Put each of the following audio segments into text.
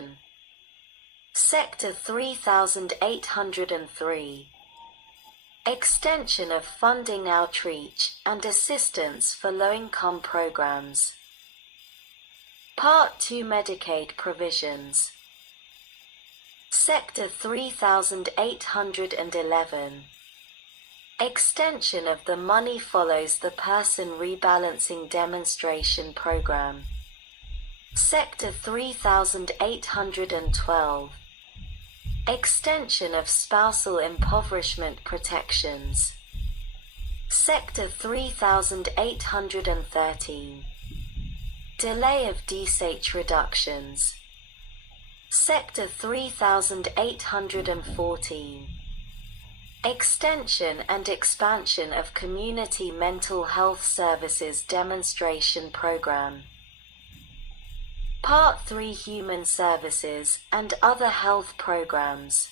provision. Sector 3803. Extension of funding outreach and assistance for low-income programs. Part 2 Medicaid provisions. Sector 3811. Extension of the Money Follows the Person Rebalancing Demonstration Program. Sector 3812. Extension of spousal impoverishment protections. Sector 3813. Delay of DSH reductions. Sector 3814. Extension and expansion of Community Mental Health Services Demonstration Program. Part 3 Human Services and Other Health Programs.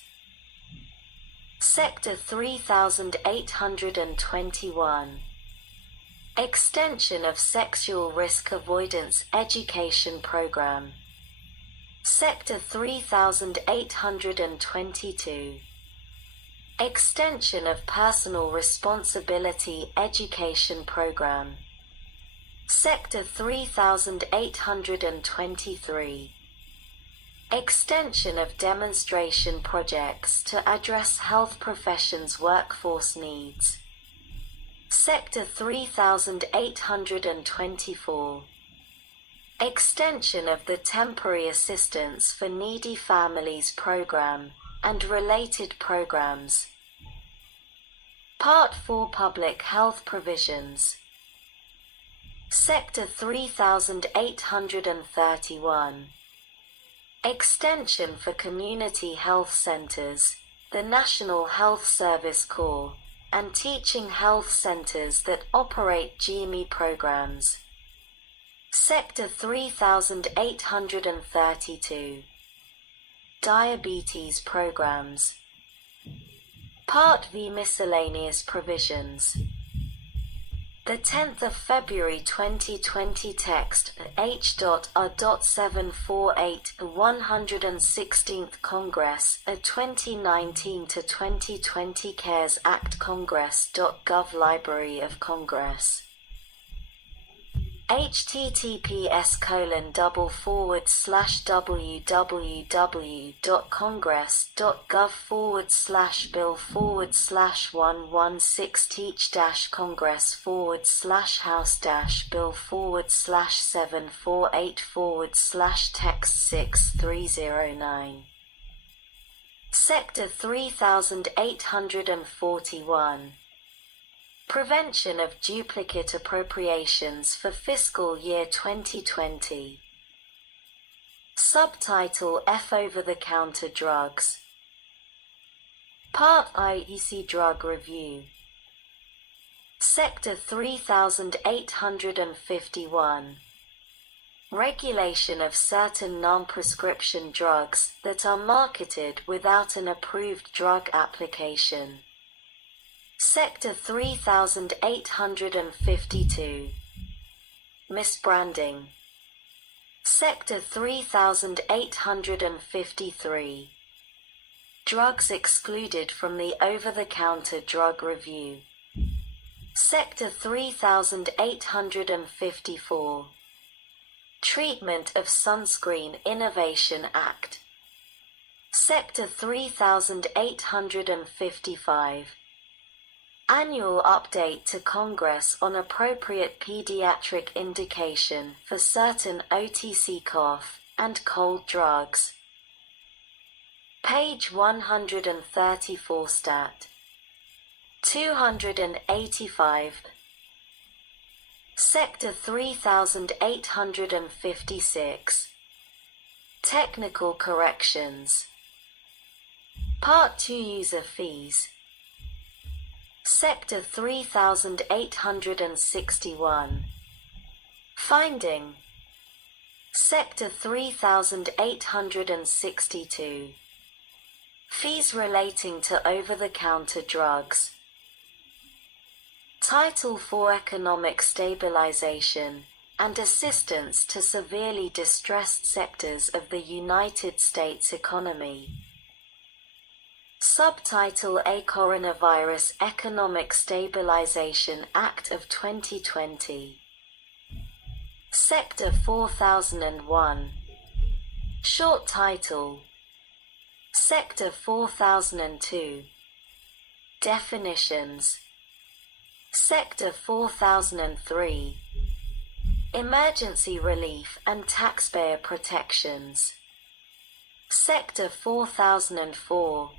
Sector 3821. Extension of Sexual Risk Avoidance Education Program. Sector 3822. Extension of Personal Responsibility Education Program. Sector 3823. Extension of demonstration projects to address health professions' workforce needs. Sector 3824. Extension of the Temporary Assistance for Needy Families Program and related programs. Part 4 Public Health Provisions. Sector 3831. Extension for Community Health Centers, the National Health Service Corps, and teaching health centers that operate GME programs. Sector 3832. Diabetes programs. Part V Miscellaneous provisions. The 10th of February 2020 text H.R.748 116th Congress 2019 to 2020 CaresAct Congress.gov Library of Congress. https://www.congress.gov/bill/116-congress/House-bill/748/text 6309. Sector 3841. Prevention of duplicate appropriations for fiscal year 2020. Subtitle F Over-the-counter drugs. Part I EC Drug Review. Sector 3851. Regulation of certain non-prescription drugs that are marketed without an approved drug application. Sector 3852. Misbranding. Sector 3853. Drugs excluded from the over-the-counter drug review. Sector 3854. Treatment of Sunscreen Innovation Act. Sector 3855. Annual update to Congress on appropriate pediatric indication for certain OTC cough and cold drugs. Page 134 Stat. 285. Sector 3856. Technical corrections. Part 2 User fees. Sector 3861. Finding. Sector 3862. Fees relating to over-the-counter drugs. Title 4 Economic Stabilization and assistance to severely distressed sectors of the United States economy. Subtitle: A Coronavirus Economic Stabilization Act of 2020. Sector 4001. Short title: Sector 4002. Definitions: Sector 4003. Emergency relief and taxpayer protections. Sector 4004.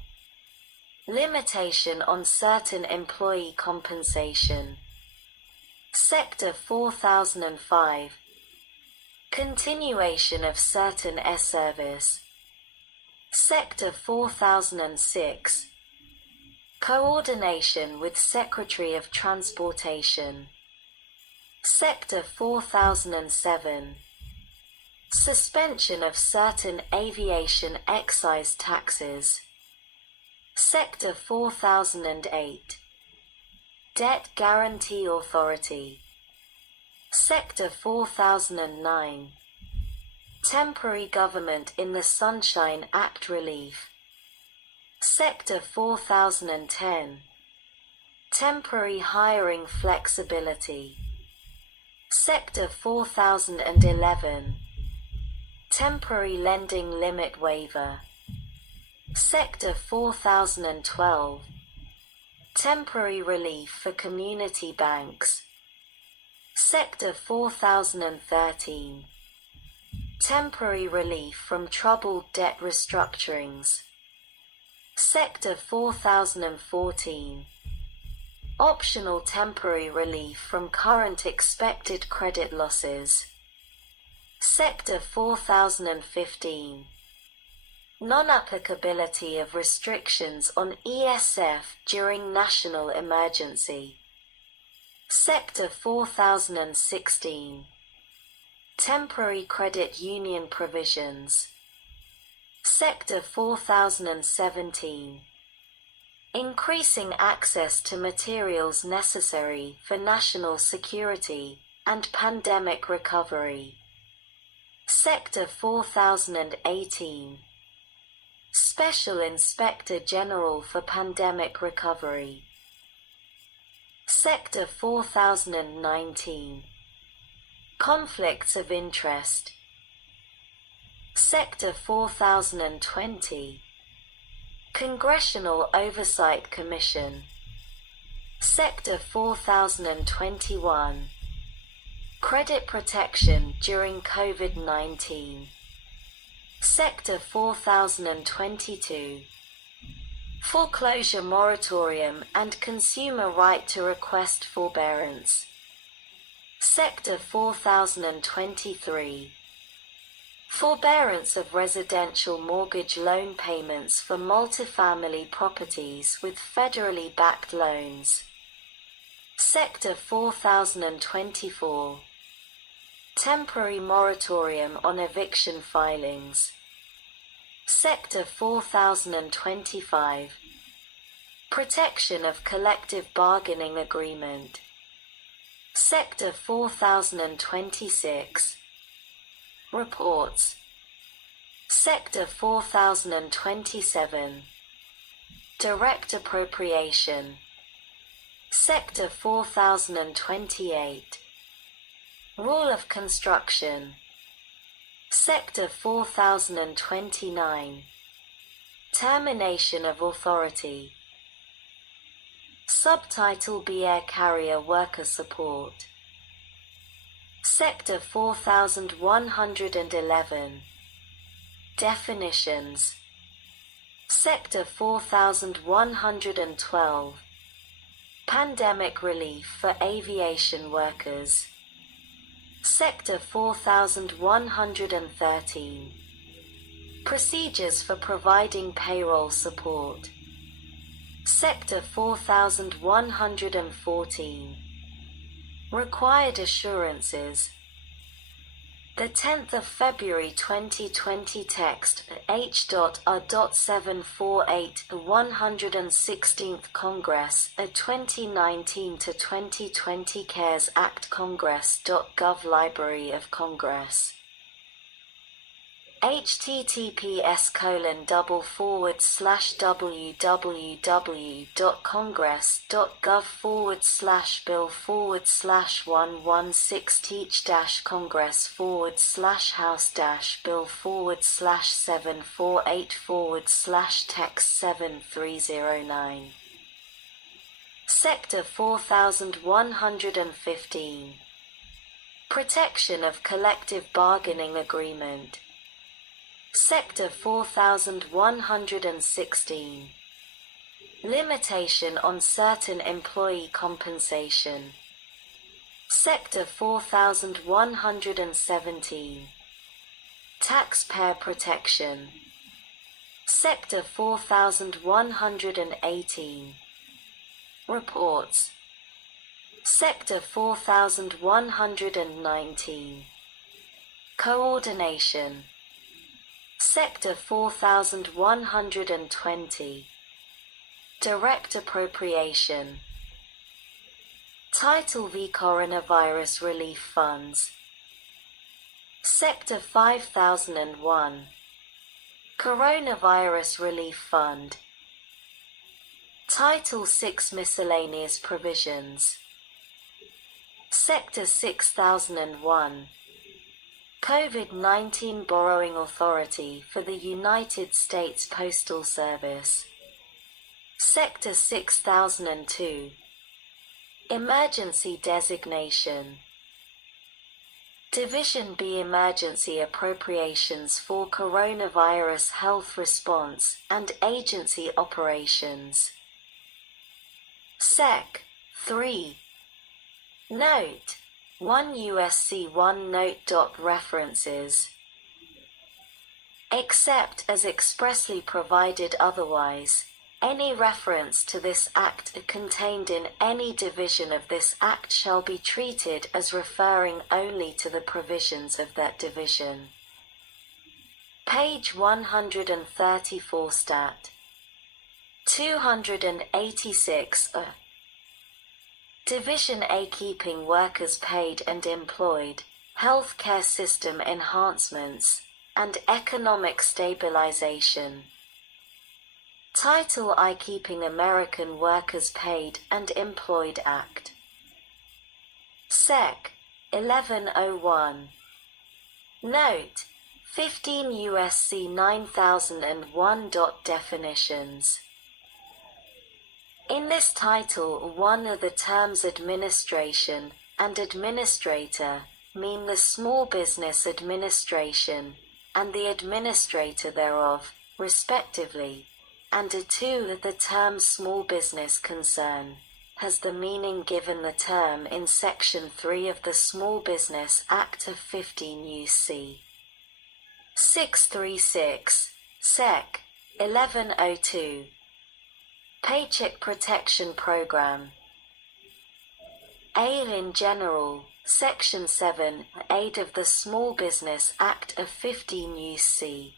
Limitation on certain employee compensation. Sector 4005. Continuation of certain service. Sector 4006. Coordination with Secretary of Transportation. Sector 4007. Suspension of certain aviation excise taxes. Sector 4008. Debt Guarantee Authority. Sector 4009. Temporary Government in the Sunshine Act Relief. Sector 4010. Temporary Hiring Flexibility. Sector 4011. Temporary Lending Limit Waiver. Sector 4012. Temporary Relief for Community Banks. Sector 4013. Temporary Relief from Troubled Debt Restructurings. Sector 4014. Optional Temporary Relief from Current Expected Credit Losses. Sector 4015. Non-applicability of restrictions on ESF during national emergency. Sector 4016. Temporary Credit Union Provisions. Sector 4017. Increasing access to materials necessary for national security and pandemic recovery. Sector 4018. Special Inspector General for Pandemic Recovery. Sector 4019. Conflicts of Interest. Sector 4020. Congressional Oversight Commission. Sector 4021. Credit protection during COVID-19. Sector 4022. Foreclosure moratorium and consumer right to request forbearance. Sector 4023. Forbearance of residential mortgage loan payments for multifamily properties with federally backed loans. Sector 4024. Temporary moratorium on eviction filings. Sector 4025. Protection of collective bargaining agreement. Sector 4026. Reports. Sector 4027. Direct appropriation. Sector 4028. Rule of construction. Sector 4029. Termination of authority. Subtitle: B Air Carrier Worker Support. Sector 4111. Definitions. Sector 4112. Pandemic relief for aviation workers. Sector 4113. Procedures for providing payroll support. Sector 4114. Required assurances. The 10th of February 2020 text H.R.748 116th Congress 2019 to 2020 CaresAct Congress.gov Library of Congress https://www.congress.gov/bill//116-congress/text 7309 Sector 4115 Protection of Collective Bargaining Agreement Sector 4116 Limitation on certain employee compensation Sector 4117 Taxpayer Protection Sector 4118 Reports Sector 4119 Coordination Sector 4120 Direct Appropriation Title V Coronavirus Relief Funds Sector 5001 Coronavirus Relief Fund Title VI Miscellaneous Provisions Sector 6001 COVID-19 Borrowing Authority for the United States Postal Service Sector 6002 Emergency Designation Division B Emergency Appropriations for Coronavirus Health Response and Agency Operations Sec. 3 Note 1 USC 1 Note. References Except as expressly provided otherwise, any reference to this Act contained in any division of this Act shall be treated as referring only to the provisions of that division. Page 134 Stat. 286 Division A Keeping Workers Paid and Employed, Healthcare System Enhancements, and Economic Stabilization. Title I Keeping American Workers Paid and Employed Act Sec. 1101 Note 15 USC 9001. Definitions In this title, one of the terms administration and administrator mean the Small Business Administration and the administrator thereof, respectively, and two, the term small business concern has the meaning given the term in Section 3 of the Small Business Act of 15 U.C. 636, Sec. 1102. Paycheck Protection Program. A. In general, Section 7, 8 of the Small Business Act of 15 U.C.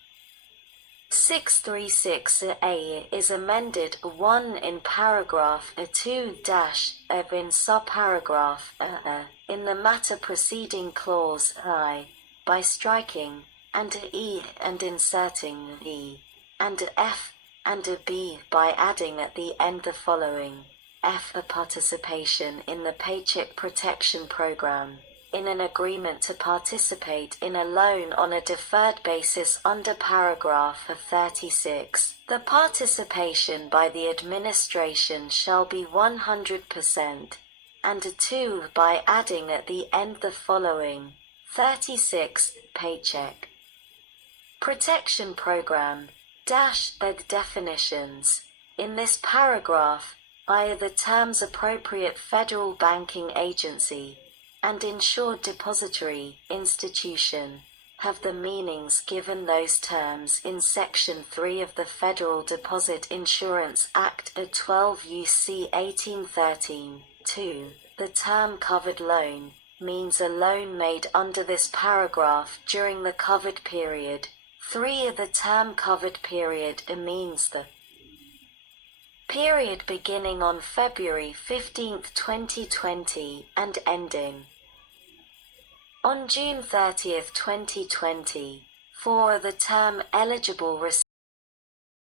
636A is amended 1 in paragraph 2- of in subparagraph in the matter preceding clause I by striking and E and inserting E and F and B by adding at the end the following: F. A participation in the Paycheck Protection Program, in an agreement to participate in a loan on a deferred basis under paragraph 36. The participation by the administration shall be 100%, and 2. By adding at the end the following: 36. Paycheck Protection Program the definitions. In this paragraph, I the terms appropriate federal banking agency and insured depository institution have the meanings given those terms in Section 3 of the Federal Deposit Insurance Act of 12 U.C. 1813. 2. The term covered loan means a loan made under this paragraph during the covered period. 3 of the term covered period means the period beginning on February 15, 2020 and ending on June 30, 2020. 4 of the term eligible